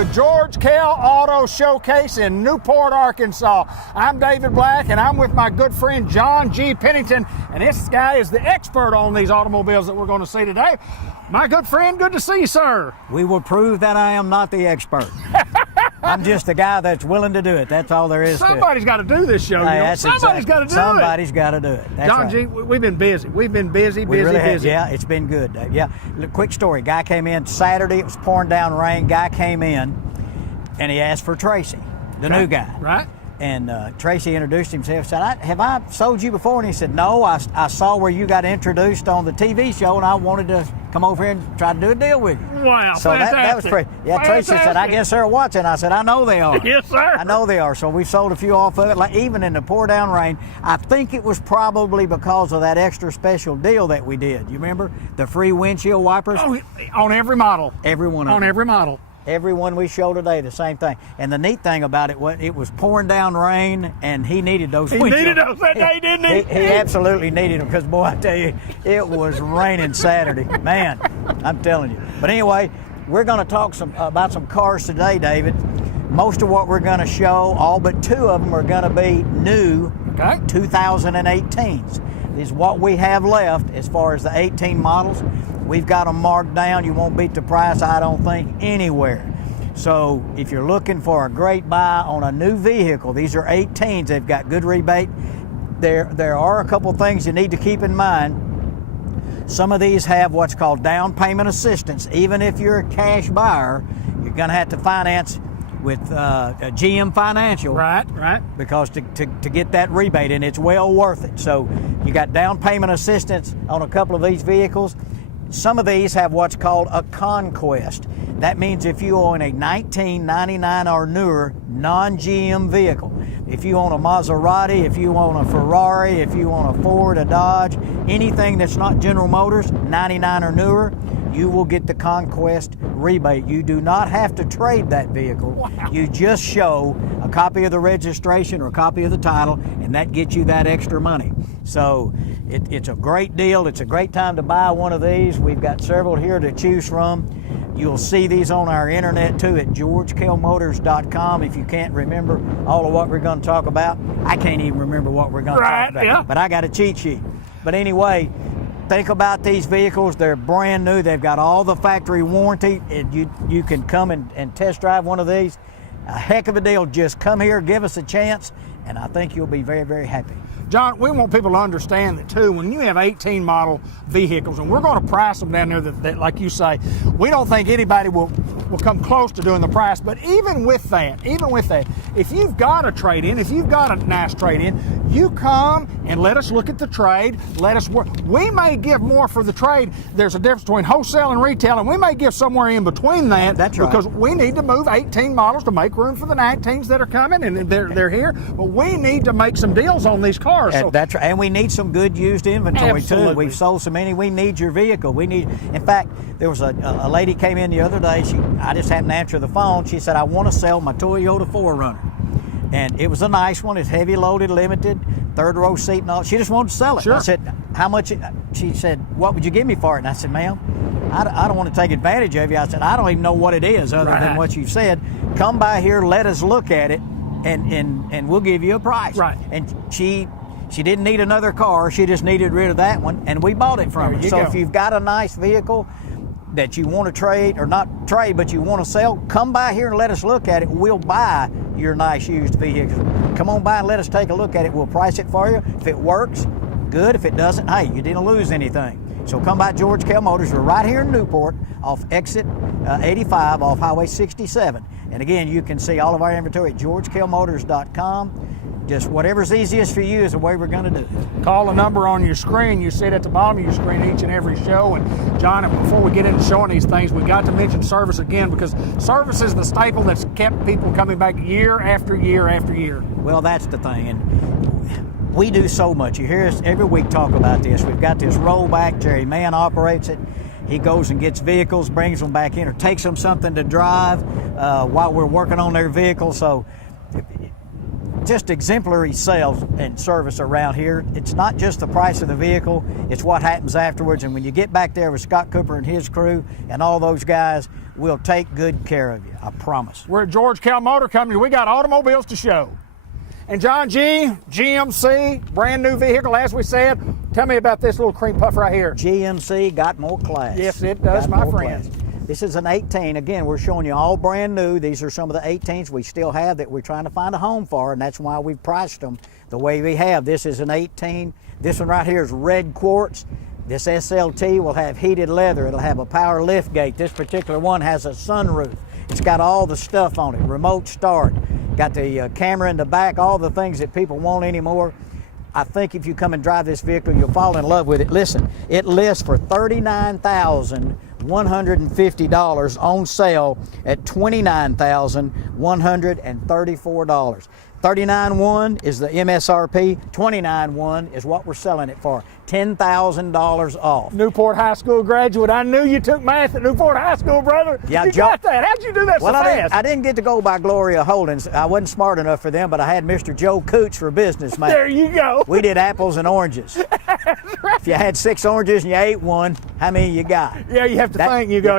the George Kell Auto Showcase in Newport, Arkansas. I'm David Black, and I'm with my good friend John G. Pennington, and this guy is the expert on these automobiles that we're going to see today. My good friend, good to see you, sir. We will prove that I am not the expert. I'm just a guy that's willing to do it. That's all there is to it. Somebody's got to do this show. Somebody's got to do it. Somebody's got to do it. That's John right. G., we've been busy. We've been busy. Yeah, it's been good. Yeah. Quick story. Guy came in Saturday. It was pouring down rain. Guy came in, and he asked for Tracy, the new guy. Right. And Tracy introduced himself. Said, "Have I sold you before?" And he said, "No. I saw where you got introduced on the TV show, and I wanted to come over here and try to do a deal with you." Wow, so that was pretty. Yeah, fantastic. Tracy said, "I guess they're watching." I said, "I know they are." Yes, sir. I know they are. So we sold a few off of it, like even in the pour down rain. I think it was probably because of that extra special deal that we did. You remember the free windshield wipers? Oh, on every model. Every one of them. On every model. Every one we show today, the same thing. And the neat thing about it was it was pouring down rain, and he needed those. He needed those that day, didn't he? He absolutely needed them because, boy, I tell you, it was raining Saturday. Man, I'm telling you. But anyway, we're going to talk about some cars today, David. Most of what we're going to show, all but two of them, are going to be new 2018s. This is what we have left as far as the 18 models. We've got them marked down. You won't beat the price, I don't think, anywhere. So if you're looking for a great buy on a new vehicle, these are 18s. They've got good rebate. There are a couple things you need to keep in mind. Some of these have what's called down payment assistance. Even if you're a cash buyer, you're going to have to finance with GM Financial. Right. Because to get that rebate, and it's well worth it. So you got down payment assistance on a couple of these vehicles. Some of these have what's called a conquest. That means if you own a 1999 or newer non-GM vehicle, if you own a Maserati, if you own a Ferrari, if you own a Ford, a Dodge, anything that's not General Motors, 99 or newer, you will get the conquest rebate. You do not have to trade that vehicle. Wow. You just show a copy of the registration or a copy of the title, and that gets you that extra money. So it's a great deal. It's a great time to buy one of these. We've got several here to choose from. You'll see these on our internet too at georgekellmotors.com. If you can't remember all of what we're going to talk about, I can't even remember what we're going to talk about. Yeah. But I got a cheat sheet. But anyway, think about these vehicles. They're brand new. They've got all the factory warranty. You can come and test drive one of these. A heck of a deal. Just come here, give us a chance, and I think you'll be very, very happy. John, we want people to understand that too, when you have 18 model vehicles, and we're going to price them down there that like you say, we don't think anybody will come close to doing the price. But even with that, if you've got a trade-in, if you've got a nice trade-in, you come and let us look at the trade, let us work. We may give more for the trade. There's a difference between wholesale and retail, and we may give somewhere in between that. That's right. Because we need to move 18 models to make room for the 19s that are coming, and they're here. But we need to make some deals on these cars. So that's right. And we need some good used inventory absolutely. too. We've sold so many. We need your vehicle. In fact, there was a lady came in the other day. I just happened to answer the phone. She said, "I want to sell my Toyota 4Runner." And it was a nice one. It's heavy loaded, limited, third row seat and all. She just wanted to sell it. Sure. I said, "How much?" She said, "What would you give me for it?" And I said, "Ma'am, I don't want to take advantage of you." I said, "I don't even know what it is other than what you said. Come by here, let us look at it, and we'll give you a price." Right. And she didn't need another car. She just needed rid of that one, and we bought it from her. So if you've got a nice vehicle that you want to trade, or not trade, but you want to sell, come by here and let us look at it. We'll buy your nice used vehicle. Come on by and let us take a look at it. We'll price it for you. If it works, good. If it doesn't, hey, you didn't lose anything. So come by George Kell Motors. We're right here in Newport off exit 85 off Highway 67. And again, you can see all of our inventory at georgekellmotors.com. Just whatever's easiest for you is the way we're going to do it. Call the number on your screen. You see it at the bottom of your screen each and every show. And John, before we get into showing these things, we got to mention service again, because service is the staple that's kept people coming back year after year after year. Well, that's the thing. And we do so much. You hear us every week talk about this. We've got this rollback. Jerry Mann operates it. He goes and gets vehicles, brings them back in, or takes them something to drive while we're working on their vehicle. So just exemplary sales and service around here. It's not just the price of the vehicle, it's what happens afterwards. And when you get back there with Scott Cooper and his crew and all those guys, we'll take good care of you. I promise. We're at George Kell Motor Company. We got automobiles to show. And John G, GMC, brand new vehicle, as we said. Tell me about this little cream puff right here. GMC got more class. Yes, it does, my friends. This is an 18. Again, we're showing you all brand new. These are some of the 18s we still have that we're trying to find a home for, and that's why we've priced them the way we have. This is an 18. This one right here is red quartz. This SLT will have heated leather. It'll have a power lift gate. This particular one has a sunroof. It's got all the stuff on it, remote start, got the camera in the back, all the things that people want anymore. I think if you come and drive this vehicle, you'll fall in love with it. Listen, it lists for $39,150 on sale at $29,134. $39,100 is the MSRP. $29,100 is what we're selling it for. $10,000 off. Newport High School graduate. I knew you took math at Newport High School, brother. Yeah, you got that. How'd you do that so fast? I didn't get to go by Gloria Holdings. I wasn't smart enough for them, but I had Mr. Joe Cooch for business, man. There you go. We did apples and oranges. Right. If you had 6 oranges and you ate one, how many you got? Yeah, you have to think. You go,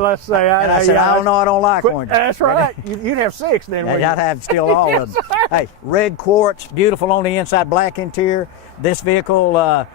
let's say. I said, I don't know, I don't like oranges. That's right. You'd have 6 then. Yeah, I'd have still all of them. Hey, red quartz, beautiful on the inside, black interior. This vehicle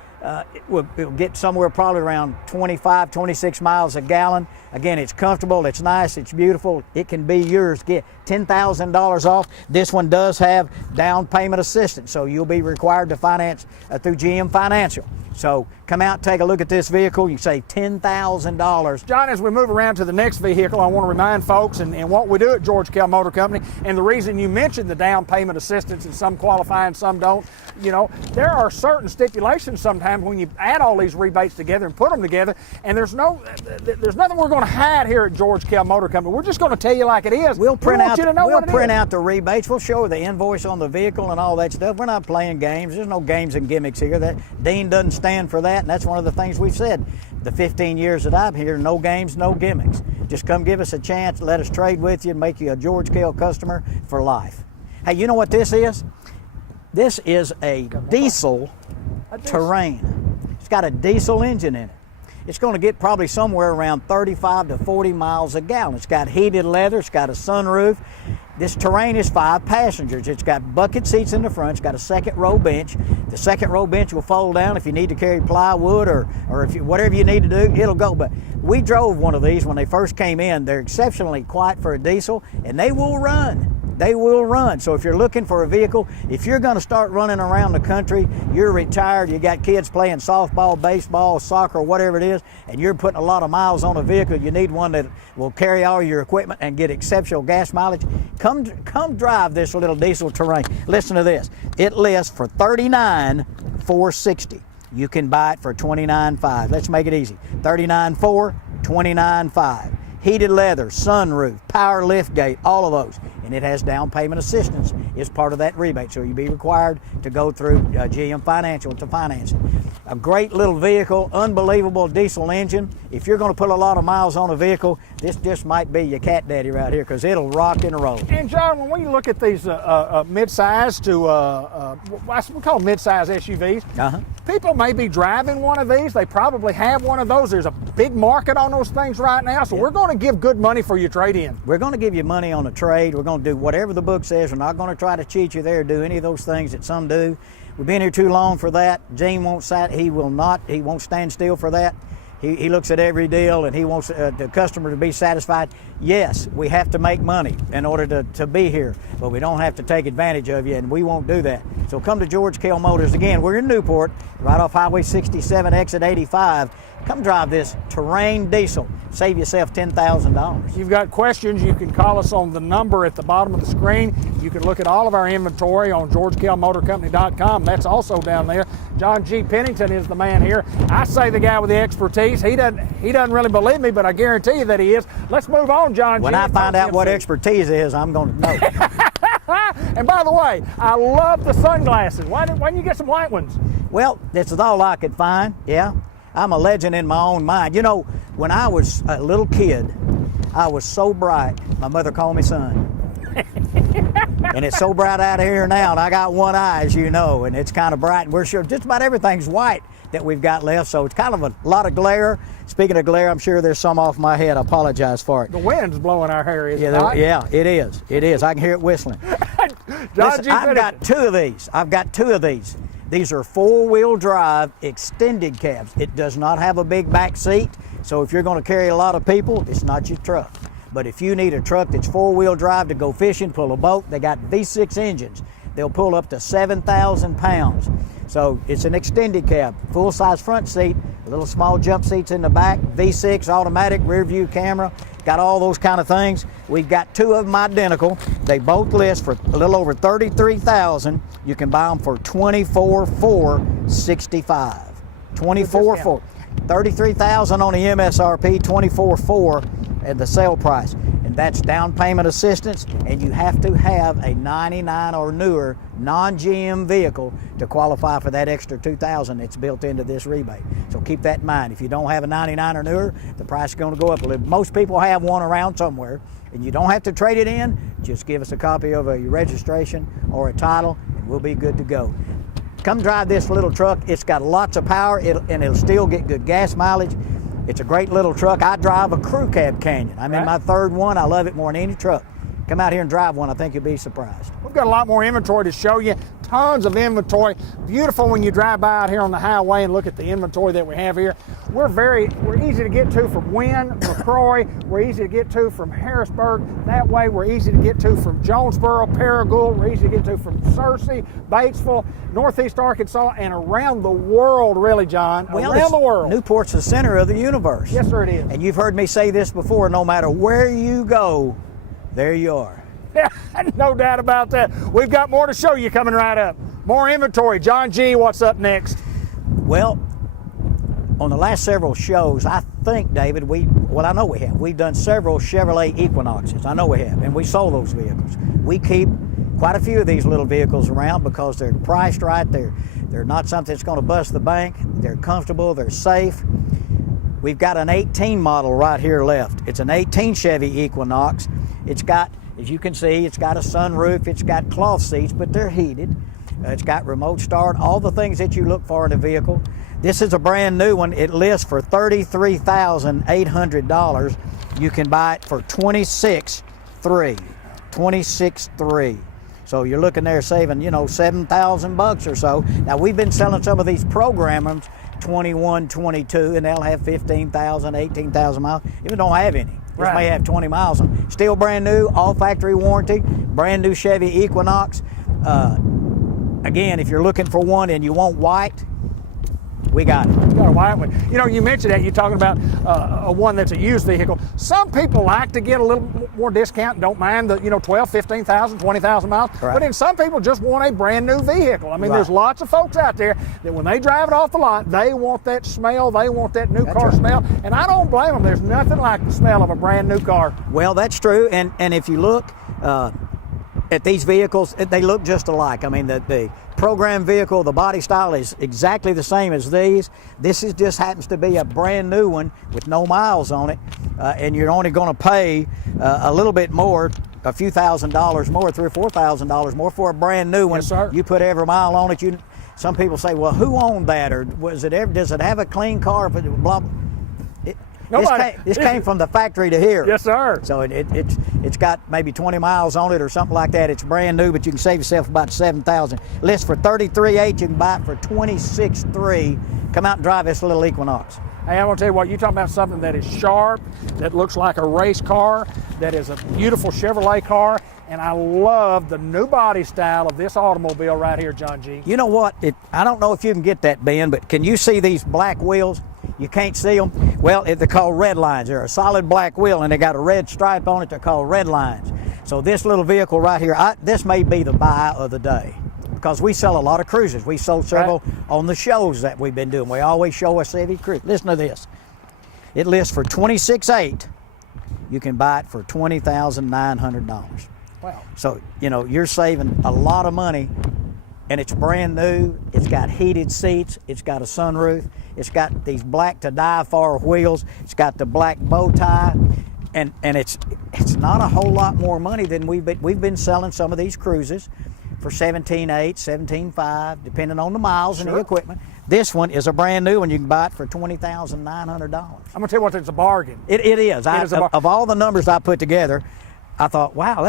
will get somewhere probably around 25, 26 miles a gallon. Again, it's comfortable, it's nice, it's beautiful. It can be yours. Get $10,000 off. This one does have down payment assistance, so you'll be required to finance through GM Financial. So come out, take a look at this vehicle. You save $10,000. John, as we move around to the next vehicle, I want to remind folks and what we do at George Kell Motor Company, and the reason you mentioned the down payment assistance, and some qualify and some don't. You know, there are certain stipulations sometimes when you add all these rebates together and put them together, and there's nothing we're going to hide here at George Kell Motor Company. We're just going to tell you like it is. We'll print out the rebates. We'll show you the invoice on the vehicle and all that stuff. We're not playing games. There's no games and gimmicks here. That Dean doesn't stand for that, and that's one of the things we've said the 15 years that I'm here. No games, no gimmicks. Just come give us a chance, let us trade with you, and make you a George Kell customer for life. Hey, you know what this is? This is a diesel Terrain. It's got a diesel engine in it. It's going to get probably somewhere around 35 to 40 miles a gallon. It's got heated leather. It's got a sunroof. This Terrain is 5 passengers. It's got bucket seats in the front. It's got a second row bench. The second row bench will fold down if you need to carry plywood or if whatever you need to do, it'll go. But we drove one of these when they first came in. They're exceptionally quiet for a diesel, and they will run. They will run. So if you're looking for a vehicle, if you're going to start running around the country, you're retired, you got kids playing softball, baseball, soccer, whatever it is, and you're putting a lot of miles on a vehicle, you need one that will carry all your equipment and get exceptional gas mileage. Come drive this little diesel Terrain. Listen to this. It lists for $39,460. You can buy it for $29,500. Let's make it easy. $39,400, $29,500. Heated leather, sunroof, power lift gate, all of those. And it has down payment assistance as part of that rebate. So you'll be required to go through GM Financial to finance it. A great little vehicle, unbelievable diesel engine. If you're going to put a lot of miles on a vehicle, this just might be your cat daddy right here, because it'll rock and roll. And John, when you look at these mid-size to, we call them mid-size SUVs, people may be driving one of these. They probably have one of those. There's a big market on those things right now, so we're going to give good money for your trade-in. We're going to give you money on a trade. We're going to do whatever the book says. We're not going to try to cheat you there or do any of those things that some do. We've been here too long for that. Gene won't he won't stand still for that. He looks at every deal, and he wants the customer to be satisfied. Yes, we have to make money in order to be here, but we don't have to take advantage of you, and we won't do that. So come to George Kell Motors. Again, we're in Newport, right off Highway 67, exit 85. Come drive this Terrain diesel. Save yourself $10,000. If you've got questions, you can call us on the number at the bottom of the screen. You can look at all of our inventory on GeorgeKellMotorCompany.com. That's also down there. John G. Pennington is the man here. I say the guy with the expertise. He doesn't really believe me, but I guarantee you that he is. Let's move on, John G. When I find out what expertise is, I'm going to know. And by the way, I love the sunglasses. Why didn't you get some white ones? Well, this is all I could find, yeah. I'm a legend in my own mind. You know, when I was a little kid, I was so bright, my mother called me son. And it's so bright out here now, and I got one eye, as you know, and it's kind of bright. And we're sure just about everything's white that we've got left, so it's kind of a lot of glare. Speaking of glare, I'm sure there's some off my head. I apologize for it. The wind's blowing our hair, is it Yeah, not? yeah, it is. It is. I can hear it whistling. Listen, I've got two of these. I've got two of these. These are four-wheel drive extended cabs. It does not have a big back seat, so if you're going to carry a lot of people, it's not your truck. But if you need a truck that's four-wheel drive to go fishing, pull a boat, they got V6 engines. They'll pull up to 7,000 pounds. So it's an extended cab, full-size front seat, little small jump seats in the back, V6 automatic rear view camera, got all those kind of things. We've got two of them identical. They both list for a little over $33,000. You can buy them for $24,465. $24,465. $33,000 on the MSRP, $24,465 at the sale price. And that's down payment assistance, and you have to have a 99 or newer non-GM vehicle to qualify for that extra $2,000 that's built into this rebate. So keep that in mind. If you don't have a 99 or newer, the price is going to go up a little. Most people have one around somewhere, and you don't have to trade it in. Just give us a copy of a registration or a title, and we'll be good to go. Come drive this little truck. It's got lots of power, and it'll still get good gas mileage. It's a great little truck. I drive a crew cab Canyon. I'm in my third one. I love it more than any truck. Come out here and drive one. I think you'll be surprised. We've got a lot more inventory to show you. Tons of inventory. Beautiful when you drive by out here on the highway and look at the inventory that we have here. We're easy to get to from Wynn, McCrory. We're easy to get to from Harrisburg. That way we're easy to get to from Jonesboro, Paragould. We're easy to get to from Searcy, Batesville, Northeast Arkansas, and around the world, really, John. Well, around the world. Newport's the center of the universe. Yes, sir, it is. And you've heard me say this before, no matter where you go, there you are. No doubt about that. We've got more to show you coming right up. More inventory. John G., what's up next? Well, on the last several shows, I think, David, I know we have. We've done several Chevrolet Equinoxes. I know we have, and we sold those vehicles. We keep quite a few of these little vehicles around because they're priced right. They're not something that's going to bust the bank. They're comfortable. They're safe. We've got an 18 model right here left. It's an 18 Chevy Equinox. It's got, as you can see, it's got a sunroof. It's got cloth seats, but they're heated. It's got remote start, all the things that you look for in a vehicle. This is a brand new one. It lists for $33,800. You can buy it for $26,300. So you're looking there saving, $7,000 or so. Now we've been selling some of these programmers 21, 22, and they'll have 15,000, 18,000 miles. Even don't have any. This may have 20 miles on them. Still brand new, all factory warranty, brand new Chevy Equinox. Again, if you're looking for one and you want white, we got it. You got a white one. You mentioned that. You're talking about a one that's a used vehicle. Some people like to get a little more discount and don't mind the 12, 15,000, 20,000 miles. Right. But then some people just want a brand new vehicle. I mean, there's lots of folks out there that when they drive it off the lot, they want that smell. They want that new car smell. And I don't blame them. There's nothing like the smell of a brand new car. Well, that's true. And if you look at these vehicles, they look just alike. I mean, the program vehicle, the body style is exactly the same as these. This just happens to be a brand new one with no miles on it, and you're only going to pay a little bit more, a few $1,000s more, $3,000 or $4,000 more for a brand new one. Yes, sir. You put every mile on it. Some people say, well, who owned that, or does it have a clean car? Blah. This came from the factory to here. Yes, sir. So it's got maybe 20 miles on it or something like that. It's brand new, but you can save yourself about $7,000. List for $33,800. You can buy it for $26,300. Come out and drive this little Equinox. Hey, I'm going to tell you what, you're talking about something that is sharp, that looks like a race car, that is a beautiful Chevrolet car, and I love the new body style of this automobile right here, John G. You know what? I don't know if you can get that, Ben, but can you see these black wheels? You can't see them? Well, they're called red lines. They're a solid black wheel, and they got a red stripe on it. They're called red lines. So this little vehicle right here, this may be the buy of the day, because we sell a lot of cruisers. We sold several on the shows that we've been doing. We always show a Chevy Cruze. Listen to this. It lists for $26,800. You can buy it for $20,900. Wow. So, you're saving a lot of money, and it's brand new. It's got heated seats. It's got a sunroof. It's got these black to die for wheels. It's got the black bow tie. and it's not a whole lot more money than we've been selling some of these cruises for $17,800, $17,500, depending on the miles and the equipment. This one is a brand new one. You can buy it for $20,900. I'm gonna tell you what, it's a bargain. It is. Of all the numbers I put together, I thought, wow,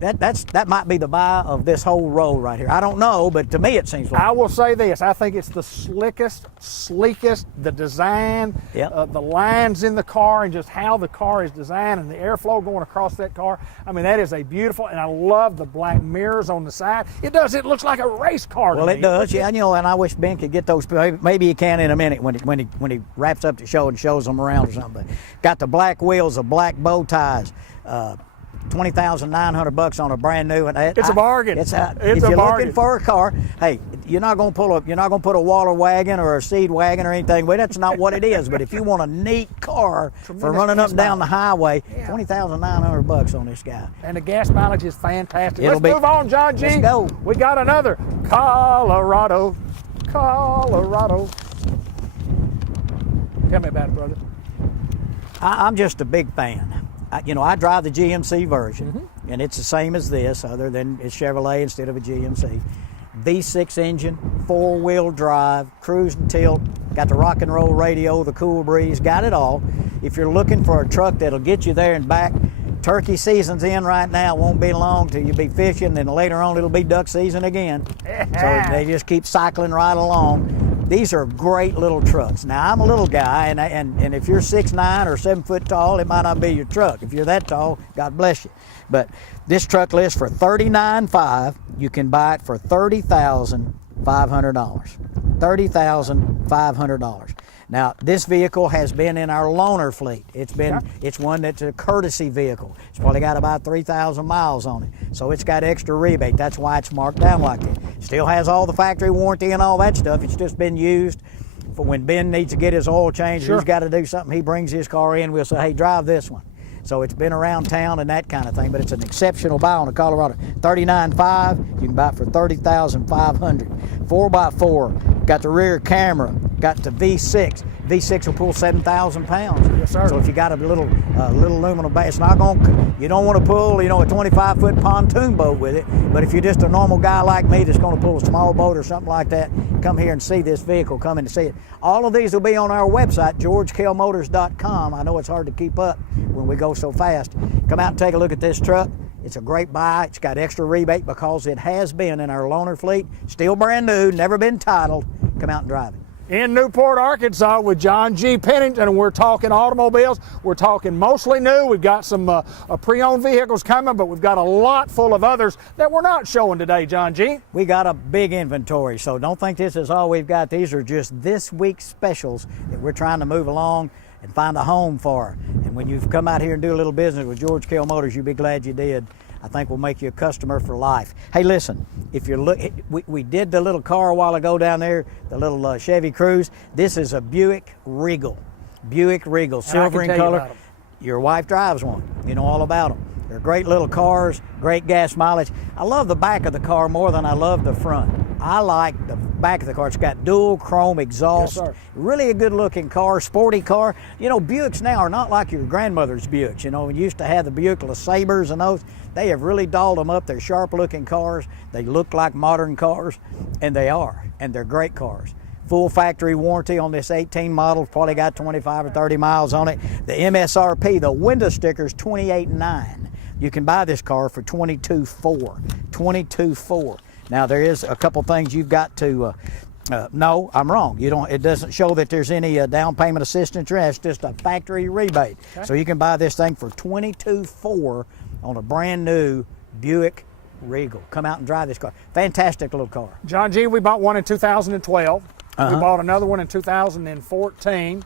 that might be the buy of this whole row right here. I don't know, but to me it seems like. I will say this, I think it's the slickest, sleekest, the design, the lines in the car, and just how the car is designed and the airflow going across that car. I mean, that is a beautiful, and I love the black mirrors on the side. It looks like a race car to me. Well, it does, yeah, and I wish Ben could get those, maybe he can in a minute when he wraps up the show and shows them around or something. But got the black wheels, the black bow ties, $20,900 on a brand new, and it's a bargain. If you're looking for a car, hey, you're not gonna put a Waller wagon or a Seed wagon or anything. Well, that's not what it is. But if you want a neat car for running up and down the highway, $20,900 on this guy. And the gas mileage is fantastic. Let's move on, John G. Let's go. We got another Colorado. Tell me about it, brother. I'm just a big fan. I drive the GMC version, and it's the same as this, other than it's Chevrolet instead of a GMC. V6 engine, 4-wheel drive, cruise and tilt, got the rock and roll radio, the cool breeze, got it all. If you're looking for a truck that'll get you there and back, turkey season's in right now. Won't be long till you'll be fishing, and later on it'll be duck season again. So they just keep cycling right along. These are great little trucks. Now, I'm a little guy, and if you're 6'9" or 7 foot tall, it might not be your truck. If you're that tall, God bless you. But this truck lists for $39,500. You can buy it for $30,500. $30,500. Now, this vehicle has been in our loaner fleet. It's one that's a courtesy vehicle. It's probably got about 3,000 miles on it. So it's got extra rebate. That's why it's marked down like that. Still has all the factory warranty and all that stuff. It's just been used for when Ben needs to get his oil changed. He's got to do something. He brings his car in. We'll say, hey, drive this one. So it's been around town and that kind of thing, but it's an exceptional buy on a Colorado. $39,500, you can buy it for $30,500. 4x4, got the rear camera, got the V6. V6 will pull 7,000 pounds. Yes, sir. So if you got a little aluminum base, it's not going. You don't want to pull, a 25-foot pontoon boat with it. But if you're just a normal guy like me that's going to pull a small boat or something like that, come here and see this vehicle. Come in to see it. All of these will be on our website, georgekellmotors.com. I know it's hard to keep up when we go so fast. Come out and take a look at this truck. It's a great buy. It's got extra rebate because it has been in our loaner fleet. Still brand new, never been titled. Come out and drive it. In Newport, Arkansas with John G. Pennington, and we're talking automobiles. We're talking mostly new. We've got some pre-owned vehicles coming, but we've got a lot full of others that we're not showing today, John G. We got a big inventory, so don't think this is all we've got. These are just this week's specials that we're trying to move along and find a home for. And when you've come out here and do a little business with George Kell Motors, you'll be glad you did. I think we'll make you a customer for life. Hey, listen, if you're we did the little car a while ago down there, the little Chevy Cruze. This is a Buick Regal. Buick Regal, silver in color. Your wife drives one. You know all about them. They're great little cars, great gas mileage. I love the back of the car more than I love the front. I like the back of the car. It's got dual chrome exhaust. Yes, sir. Really a good looking car, sporty car. Buicks now are not like your grandmother's Buicks. We used to have the Buick LeSabres and those. They have really dolled them up. They're sharp looking cars. They look like modern cars, and they are. And they're great cars. Full factory warranty on this 18 model. Probably got 25 or 30 miles on it. The MSRP, the window sticker's $28,900. You can buy this car for $22,400. $22,400. Now there is a couple things you've got to. No, I'm wrong. It doesn't show that there's any down payment assistance. It's just a factory rebate. Okay. So you can buy this thing for $22,400 on a brand new Buick Regal. Come out and drive this car. Fantastic little car. John G., we bought one in 2012. We bought another one in 2014.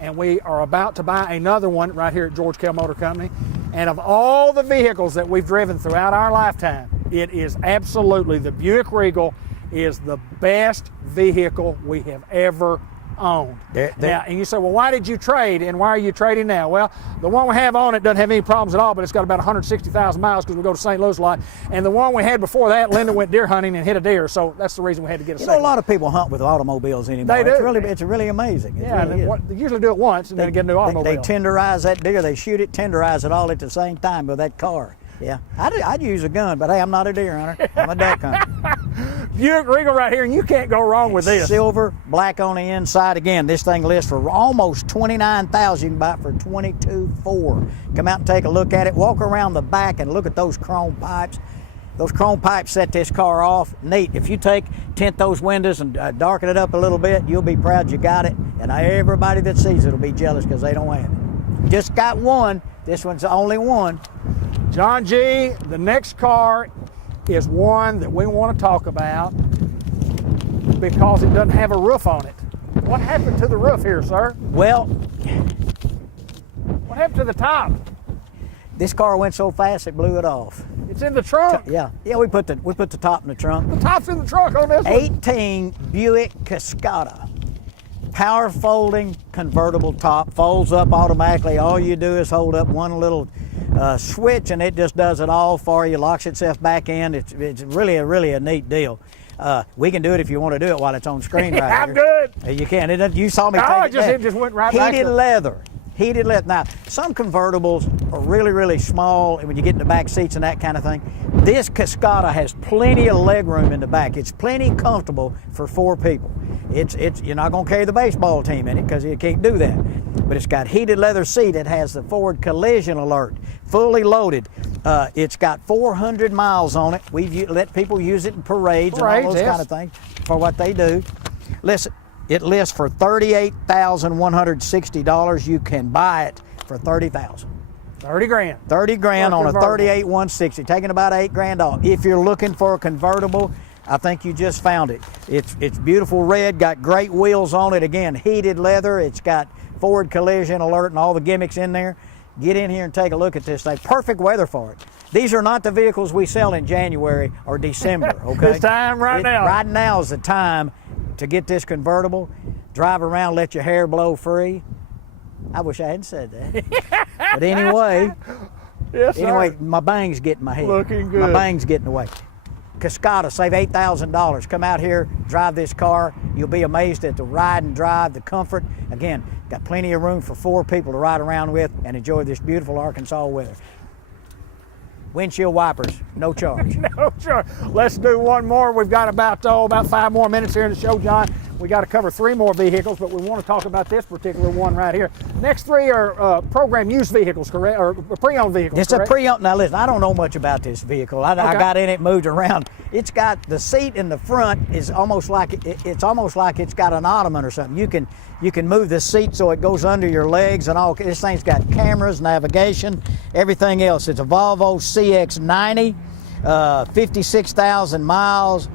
And we are about to buy another one right here at George Kell Motor Company. And of all the vehicles that we've driven throughout our lifetime, it is absolutely the Buick Regal is the best vehicle we have ever owned. They're- Now, and you say, well, why did you trade and why are you trading now? Well, the one we have on it doesn't have any problems at all, but it's got about 160,000 miles because we go to St. Louis a lot. And the one we had before that, Linda went deer hunting and hit a deer, so that's the reason we had to get a You second. know, a lot of people hunt with automobiles anymore. They do. It's really amazing. It Yeah, really is. they usually do it once and then get a new automobile. They tenderize that deer. They shoot it, tenderize it all at the same time with that car. Yeah, I'd use a gun, but hey, I'm not a deer hunter. I'm a duck hunter. Buick Regal right here, and you can't go wrong with this. Silver, black on the inside. Again, this thing lists for almost $29,000. You can buy it for $22,400. Come out and take a look at it. Walk around the back and look at those chrome pipes. Those chrome pipes set this car off. Neat. If you tint those windows and darken it up a little bit, you'll be proud you got it. And everybody that sees it will be jealous because they don't have it. Just got one. This one's the only one. John G., the next car is one that we want to talk about because it doesn't have a roof on it. What happened to the roof here, sir? Well, What happened to the top? this car went so fast it blew it off. It's in the trunk. Yeah, we put the top in the trunk. The top's in the trunk on this one. 18 Buick Cascada. Power folding convertible top, folds up automatically. All you do is hold up one little switch and it just does it all for you, locks itself back in. It's really a neat deal. We can do it if you want to do it while it's on screen right I'm here. good. You can. You saw me No, take it. it just went right back. Heated leather. Heated leather. Now, some convertibles are really small, and when you get in the back seats and that kind of thing, this Cascada has plenty of leg room in the back. It's plenty comfortable for 4 people. You're not going to carry the baseball team in it because you can't do that. But it's got heated leather seat. It has the forward collision alert, fully loaded. It's got 400 miles on it. We've let people use it in parades and all those yes. kind of things for what they do. Listen. It lists for $38,160. You can buy it for $30,000. 30 grand. 30 grand on a convertible. 38,160, taking about $8,000 off. If you're looking for a convertible, I think you just found it. It's beautiful red, got great wheels on it. Again, heated leather. It's got forward collision alert and all the gimmicks in there. Get in here and take a look at this thing. Perfect weather for it. These are not the vehicles we sell in January or December, okay? It's time right now. Right now is the time to get this convertible, drive around, let your hair blow free. I wish I hadn't said that. But anyway, Yes, sir. my bangs get in my head. Looking good. My bangs get in the way. Cascada, save $8,000. Come out here, drive this car. You'll be amazed at the ride and drive, the comfort. Again, got plenty of room for 4 people to ride around with and enjoy this beautiful Arkansas weather. Windshield wipers, no charge. No, sure. Let's do one more. We've got about 5 more minutes here in the show, John. We got to cover 3 more vehicles, but we want to talk about this particular one right here. Next 3 are program used vehicles, correct? Or pre-owned vehicles, It's correct? a pre-owned. Now listen, I don't know much about this vehicle. I got in it, moved around. It's got the seat in the front is almost like it's almost like it's got an ottoman or something. You can move the seat so it goes under your legs and all. This thing's got cameras, navigation, everything else. It's a Volvo CX-90, 56,000 miles.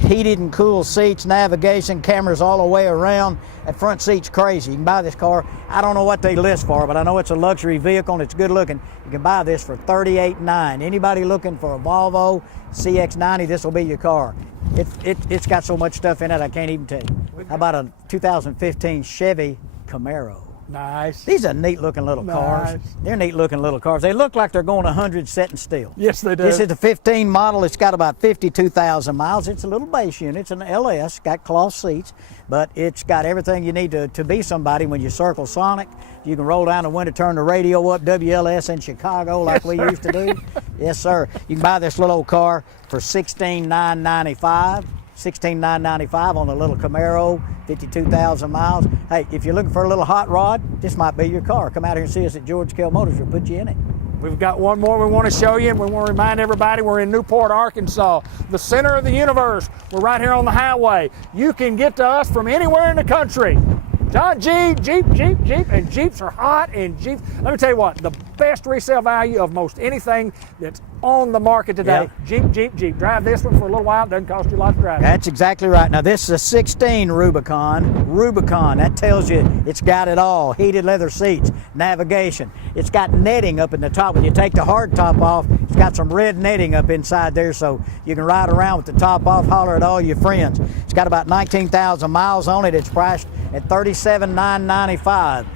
Heated and cool seats, navigation, cameras all the way around. That front seat's crazy. You can buy this car. I don't know what they list for, but I know it's a luxury vehicle and it's good looking. You can buy this for $38,900. Anybody looking for a Volvo CX-90, this will be your car. It's got so much stuff in it I can't even tell you. How about a 2015 Chevy Camaro? Nice. These are neat looking little cars. Nice. They're neat looking little cars. They look like they're going 100 sitting still. Yes, they do. This is the 15 model. It's got about 52,000 miles. It's a little base unit. It's an LS. Got cloth seats, but it's got everything you need to be somebody when you circle Sonic. You can roll down the window, turn the radio up, WLS in Chicago like we used to do. Yes, sir. You can buy this little old car for $16,995. $16,995 on a little Camaro, 52,000 miles. Hey, if you're looking for a little hot rod, this might be your car. Come out here and see us at George Kell Motors. We'll put you in it. We've got one more we want to show you, and we want to remind everybody we're in Newport, Arkansas, the center of the universe. We're right here on the highway. You can get to us from anywhere in the country. John G, Jeep, and Jeeps are hot, and Jeeps. Let me tell you what, the best resale value of most anything that's on the market today. Jeep. Drive this one for a little while. It doesn't cost you a lot to drive. That's exactly right. Now, this is a 16 Rubicon. That tells you it's got it all. Heated leather seats, navigation. It's got netting up in the top. When you take the hard top off, it's got some red netting up inside there, so you can ride around with the top off, holler at all your friends. It's got about 19,000 miles on it. It's priced at $37,995.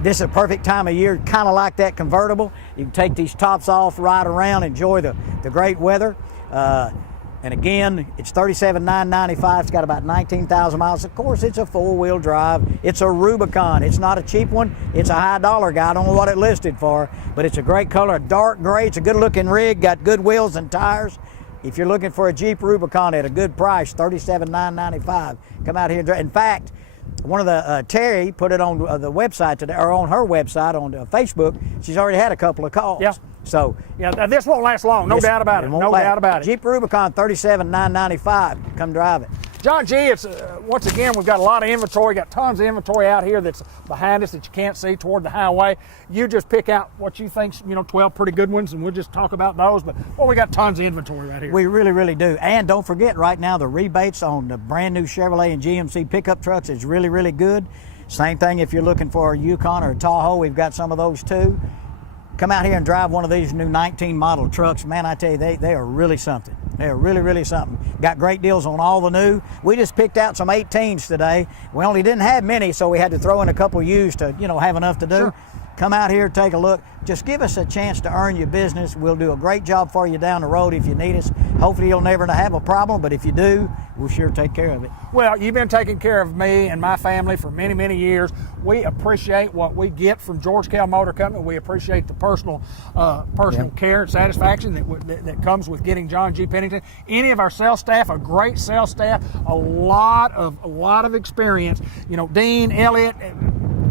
This is a perfect time of year, kind of like that convertible. You can take these tops off, ride around, enjoy the great weather. And again, it's $37,995. It's got about 19,000 miles. Of course, it's a four-wheel drive. It's a Rubicon. It's not a cheap one. It's a high dollar guy. I don't know what it listed for, but it's a great color, a dark gray. It's a good-looking rig, got good wheels and tires. If you're looking for a Jeep Rubicon at a good price, $37,995. Come out here and drive. In fact, one of the Terry put it on the website today, or on her website on Facebook. She's already had a couple of calls. Yeah. So this won't last long. No doubt about it. No doubt about it. Jeep Rubicon, $37,995. Come drive it. John G, it's once again, we've got a lot of inventory, got tons of inventory out here that's behind us that you can't see toward the highway. You just pick out what you think's, 12 pretty good ones, and we'll just talk about those. But we got tons of inventory right here. We really, really do. And don't forget, right now, the rebates on the brand new Chevrolet and GMC pickup trucks is really, really good. Same thing if you're looking for a Yukon or a Tahoe, we've got some of those too. Come out here and drive one of these new 19 model trucks. Man, I tell you, they are really something. They are really, really something. Got great deals on all the new. We just picked out some 18s today. We only didn't have many, so we had to throw in a couple used to, have enough to do. Sure. Come out here, take a look. Just give us a chance to earn your business. We'll do a great job for you down the road if you need us. Hopefully you'll never have a problem, but if you do, we'll sure take care of it. Well, you've been taking care of me and my family for many, many years. We appreciate what we get from George Kell Motor Company. We appreciate the personal care and satisfaction that comes with getting John G. Pennington. Any of our sales staff, a great sales staff, a lot of experience. Dean, Elliott,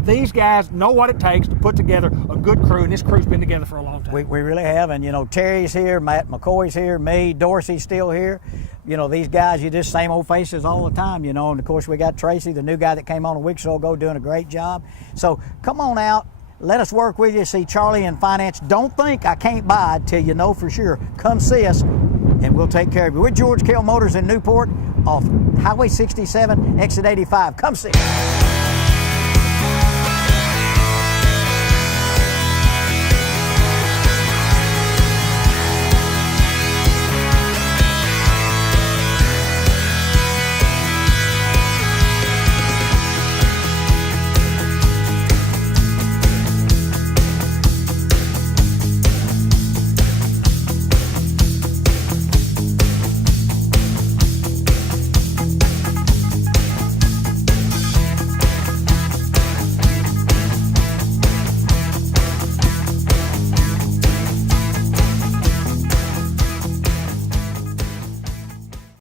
these guys know what it takes to put together a good crew, and this crew's been together for a long time. We really have, and Terry's here, Matt McCoy's here, me, Dorsey's still here. These guys, you just same old faces all the time, and of course we got Tracy, the new guy that came on a week or so ago, doing a great job. So come on out, let us work with you, see Charlie in finance. Don't think I can't buy till you know for sure. Come see us, and we'll take care of you. We're George Kell Motors in Newport off Highway 67, exit 85. Come see us.